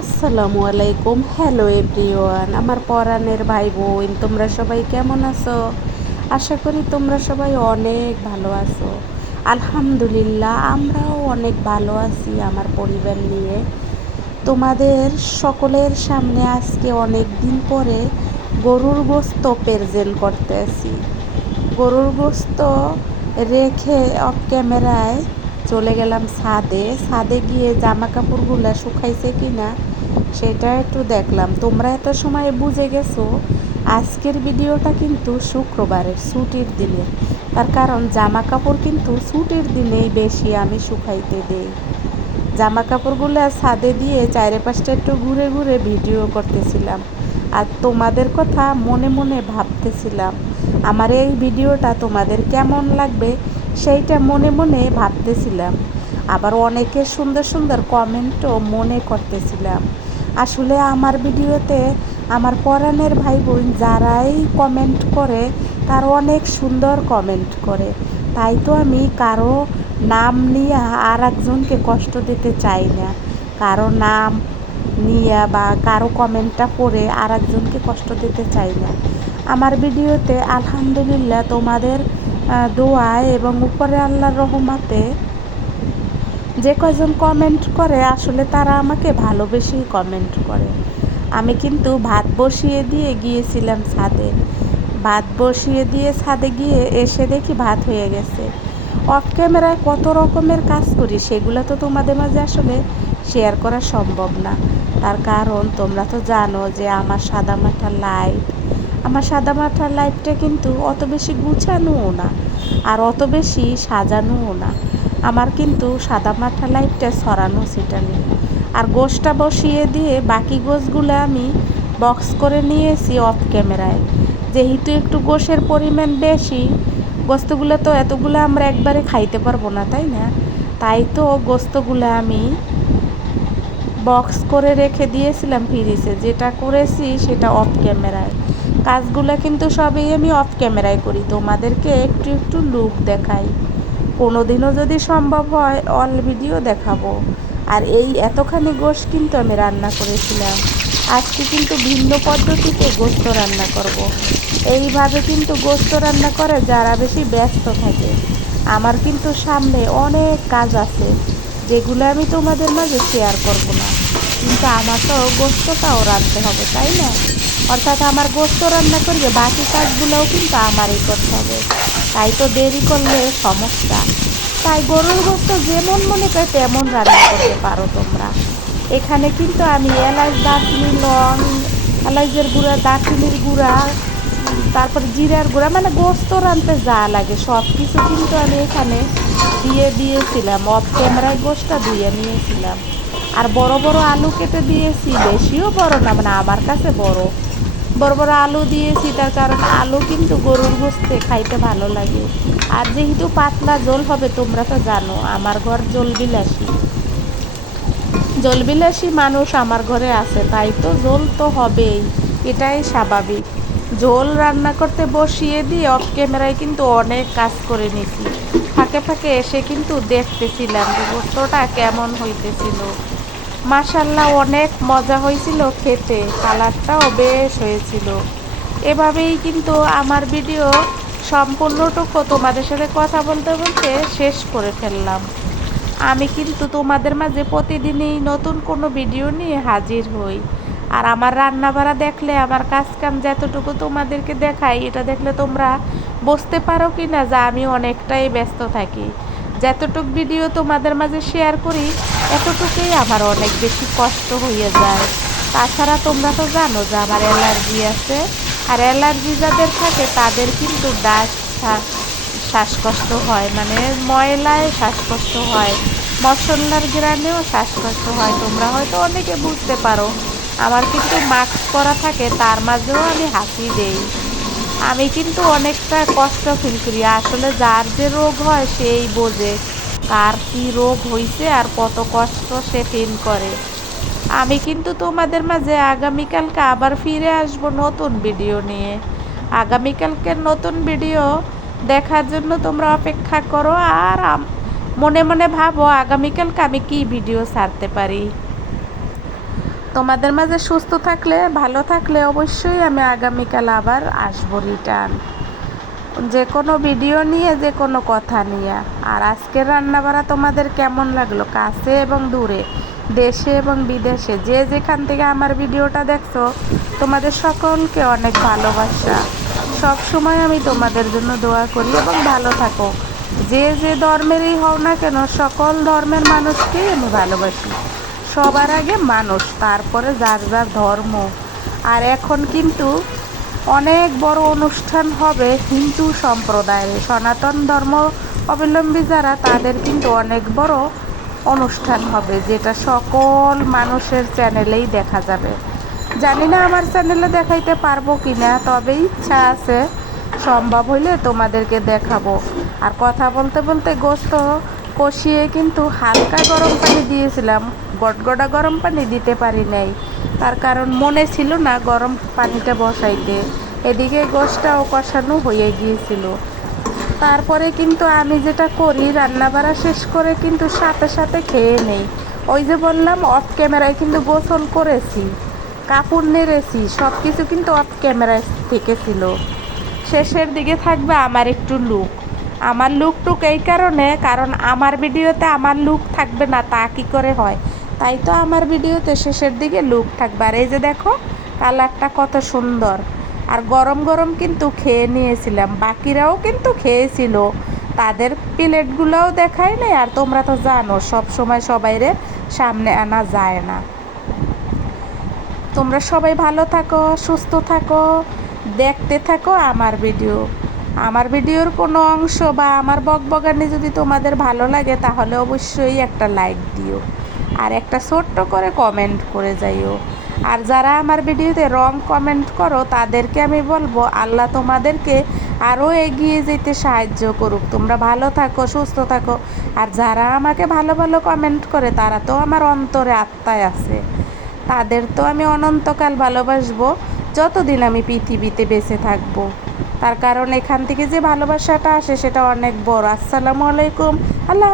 আসসালামু আলাইকুম। Hello everyone আমার পরাণের ভাই বোন তোমরা সবাই কেমন আছো? আশা করি তোমরা সবাই অনেক ভালো আছো। আলহামদুলিল্লাহ, আমরাও অনেক ভালো আছি আমার পরিবার নিয়ে। তোমাদের সকলের সামনে আজকে অনেক দিন পরে গরুর গোস্ত প্রেজেন্ট করতে আসি গরুর গোস্ত রেখে অফ ক্যামেরায় চলে গেলাম ছাদে। ছাদে গিয়ে জামা কাপড়গুলো শুকাইছে কি না সেটা একটু দেখলাম। তোমরা এত সময় বুঝে গেছো, আজকের ভিডিওটা কিন্তু শুক্রবারের ছুটির দিনে। তার কারণ জামা কাপড় কিন্তু ছুটির দিনেই বেশি আমি শুকাইতে দেই। জামা কাপড়গুলো ছাদে দিয়ে চারে পাঁচটা একটু ঘুরে ঘুরে ভিডিও করতেছিলাম। আর তোমাদের কথা মনে মনে ভাবতেছিলাম, আমার এই ভিডিওটা তোমাদের কেমন লাগবে সেইটা মনে মনে ভাবতেছিলাম। আবার অনেকে সুন্দর সুন্দর কমেন্টও মনে করতেছিলাম। আসলে আমার ভিডিওতে আমার পরাণের ভাই বোন যারাই কমেন্ট করে, তার অনেক সুন্দর কমেন্ট করে। তাই তো আমি কারও নাম নিয়ে আর একজনকে কষ্ট দিতে চাই না। কারও নাম নিয়ে বা কারও কমেন্টটা পড়ে আর একজনকে কষ্ট দিতে চাই না। আমার ভিডিওতে আলহামদুলিল্লাহ তোমাদের দোয়ায় এবং উপরে আল্লাহর রহমাতে যে কয়জন কমেন্ট করে, আসলে তারা আমাকে ভালোবেসেই কমেন্ট করে। আমি কিন্তু ভাত বসিয়ে দিয়ে গিয়েছিলাম ছাদে। ভাত বসিয়ে দিয়ে ছাদে গিয়ে এসে দেখি ভাত হয়ে গেছে। অফ ক্যামেরায় কত রকমের কাজ করি, সেগুলো তো তোমাদের মাঝে আসলে শেয়ার করা সম্ভব না। তার কারণ, তোমরা তো জানো যে আমার সাদা মাঠার লাইফ আমার সাদা মাঠার লাইফটা কিন্তু অত বেশি গুছানোও না, আর অত বেশি সাজানোও না। আমার কিন্তু সাদা মাঠা লাইটটা ছড়ানো ছিটানো আর গোশটা বসিয়ে দিয়ে বাকি গোশগুলো আমি বক্স করে নিয়েছি অফ ক্যামেরায় যেহেতু একটু গোশের পরিমাণ বেশি গোস্তগুলো তো এতগুলো আমরা একবারে খাইতে পারব না, তাই না? তাই তো গোস্তগুলো আমি বক্স করে রেখে দিয়েছিলাম ফ্রিজে যেটা করেছি সেটা অফ ক্যামেরায় কাজগুলো কিন্তু সবই আমি অফ ক্যামেরায় করি। তোমাদেরকে একটু একটু লুক দেখাই। কোনো দিনও যদি সম্ভব হয় অল ভিডিও দেখাবো। আর এই এতখানি গোশ কিন্তু আমি রান্না করেছিলাম। আজকে কিন্তু ভিন্ন পদ্ধতিতে গোস্ত রান্না করব। এইভাবে কিন্তু গোস্ত রান্না করে যারা বেশি ব্যস্ত থাকে। আমার কিন্তু সামনে অনেক কাজ আছে, যেগুলো আমি তোমাদের মাঝে শেয়ার করব না। কিন্তু আমার তো গোস্তটাও রাঁধতে হবে, তাই না? অর্থাৎ আমার গোস্ত রান্না করবে বাকি কাজগুলোও কিন্তু আমারই করতে হবে। তাই তো দেরি করলে সমস্যা। তাই গরুর গোস্ত যেমন মনে করে তেমন রান্না করতে পারো তোমরা। এখানে কিন্তু আমি এলাচ, দারচিনি, লং, এলাচের গুঁড়া, দারচিনির গুঁড়া, তারপর জিরার গুঁড়া মানে গোস্ত রানতে যা লাগে সব কিছু কিন্তু আমি এখানে দিয়ে দিয়েছিলাম। অফ ক্যামেরায় গোস্তটা ধুয়ে নিয়েছিলাম। আর বড় বড় আলু কেটে দিয়েছি, বেশিও বড় না মানে আমার কাছে বড়। বড় বড় আলু দিয়েছি, তার কারণ আলু কিন্তু গরুর গোস্তে খাইতে ভালো লাগে। আর যেহেতু পাতলা জল হবে, তোমরা তো জানো, আমার ঘর জল বিলাসী জল বিলাসী মানুষ আমার ঘরে আছে, তাই তো জল তো হবেই, এটাই স্বাভাবিক। ঝোল রান্না করতে বসিয়ে দিয়ে অফ ক্যামেরায় কিন্তু অনেক কাজ করে নিছি। ফাঁকে ফাঁকে এসে কিন্তু দেখতেছিলাম গোস্তটা কেমন হইতেছিল। মাসাল্লাহ অনেক মজা হয়েছিল খেতে, কালারটাও বেশ হয়েছিল। এভাবেই কিন্তু আমার ভিডিও সম্পূর্ণটুকু তোমাদের সাথে কথা বলতে বলতে শেষ করে ফেললাম। আমি কিন্তু তোমাদের মাঝে প্রতিদিনই নতুন কোনো ভিডিও নিয়ে হাজির হই। আর আমার রান্না বাড়া দেখলে, আমার কাজ কাম যতটুকু তোমাদেরকে দেখাই, এটা দেখলে তোমরা বুঝতে পারো কি না যে আমি অনেকটাই ব্যস্ত থাকি। যতটুক ভিডিও তোমাদের মাঝে শেয়ার করি এতটুকুই আমার অনেক বেশি কষ্ট হয়ে যায়। তাছাড়া তোমরা তো জানো যে আমার অ্যালার্জি আছে। আর অ্যালার্জি যাদের থাকে, তাদের কিন্তু ডাস্ট শ্বাসকষ্ট হয়। মানে ময়লায় শ্বাসকষ্ট হয়, মশলার গ্রামেও শ্বাসকষ্ট হয়। তোমরা হয়তো অনেকে বুঝতে পারো, আমার কিন্তু মাস্ক করা থাকে, তার মাঝেও আমি হাসি দেই। আমি কিন্তু অনেকটা কষ্ট ফিল করি। আসলে যার যে রোগ হয়, সেই বোঝে। কার কী রোগ হয়েছে আর কত কষ্ট সে ফিল করে। আমি কিন্তু তোমাদের মাঝে আগামীকালকে আবার ফিরে আসব নতুন ভিডিও নিয়ে। আগামীকালকের নতুন ভিডিও দেখার জন্য তোমরা অপেক্ষা করো আর মনে মনে ভাবো আগামীকালকে আমি কি ভিডিও ছাড়তে পারি। তোমাদের মাঝে সুস্থ থাকলে, ভালো থাকলে অবশ্যই আমি আগামীকাল আবার আসব রিটার্ন যে কোনো ভিডিও নিয়ে যে কোনো কথা নিয়ে। আর আজকের রান্নাবাড়া তোমাদের কেমন লাগল? কাছে এবং দূরে, দেশে এবং বিদেশে, যে যেখান থেকে আমার ভিডিওটা দেখছ, তোমাদের সকলকে অনেক ভালোবাসা। সব সময় আমি তোমাদের জন্য দোয়া করি এবং ভালো থাকো। যে যে ধর্মেরই হও না কেন, সকল ধর্মের মানুষকেই আমি ভালোবাসি। সবার আগে মানুষ, তারপরে যার যার ধর্ম। আর এখন কিন্তু অনেক বড় অনুষ্ঠান হবে হিন্দু সম্প্রদায়ের। সনাতন ধর্ম অবলম্বী যারা, তাদের কিন্তু অনেক বড় অনুষ্ঠান হবে, যেটা সকল মানুষের চ্যানেলেই দেখা যাবে। জানি না আমার চ্যানেলে দেখাইতে পারব কি না তবে ইচ্ছা আছে, সম্ভব হইলে তোমাদেরকে দেখাবো। আর কথা বলতে বলতে গোস্ত কষিয়ে কিন্তু হালকা গরম পানি দিয়েছিলাম, গটগটা গরম পানি দিতে পারি নাই। তার কারণ মনে ছিল না গরম পানিটা বসাইতে। এদিকে গোশটাও কষানো হয়ে গিয়েছিল। তারপরে কিন্তু আমি যেটা করি, রান্নাবাড়া শেষ করে কিন্তু সাথে সাথে খেয়ে নেই। ওই যে বললাম অফ ক্যামেরায় কিন্তু গোসল করেছি, কাপড় নেড়েছি সব কিছু কিন্তু অফ ক্যামেরায় থেকে ছিল। শেষের দিকে থাকবে আমার একটু লুক আমার লুকটুক এই কারণে, কারণ আমার ভিডিওতে আমার লুক থাকবে না, তা কী করে হয়? তাই তো আমার ভিডিওতে শেষের দিকে লুক থাকবে। আর এই যে দেখো কালারটা কত সুন্দর। আর গরম গরম কিন্তু খেয়ে নিয়েছিলাম। বাকিরাও কিন্তু খেয়েছিল। তাদের প্লেটগুলোও দেখায় নাই। আর তোমরা তো জানো, সব সময় সবাইরে সামনে আনা যায় না। তোমরা সবাই ভালো থাকো, সুস্থ থাকো, দেখতে থাকো আমার ভিডিও। আমার ভিডিওর কোনো অংশ বা আমার বকবগানি যদি তোমাদের ভালো লাগে, তাহলে অবশ্যই একটা লাইক দিও। আর একটা ছোট্ট করে কমেন্ট করে যাইও। আর যারা আমার ভিডিওতে রং কমেন্ট করো, তাদেরকে আমি বলব, আল্লাহ তোমাদেরকে আরও এগিয়ে যেতে সাহায্য করুক। তোমরা ভালো থাকো, সুস্থ থাকো। আর যারা আমাকে ভালো ভালো কমেন্ট করে, তারা তো আমার অন্তরে আত্মায় আছে। তাদের তো আমি অনন্তকাল ভালোবাসবো, যতদিন আমি পৃথিবীতে বেঁচে থাকব। তার কারণ এখান থেকে যে ভালোবাসাটা আসে, সেটা অনেক বড়। আসসালামু আলাইকুম। আল্লাহ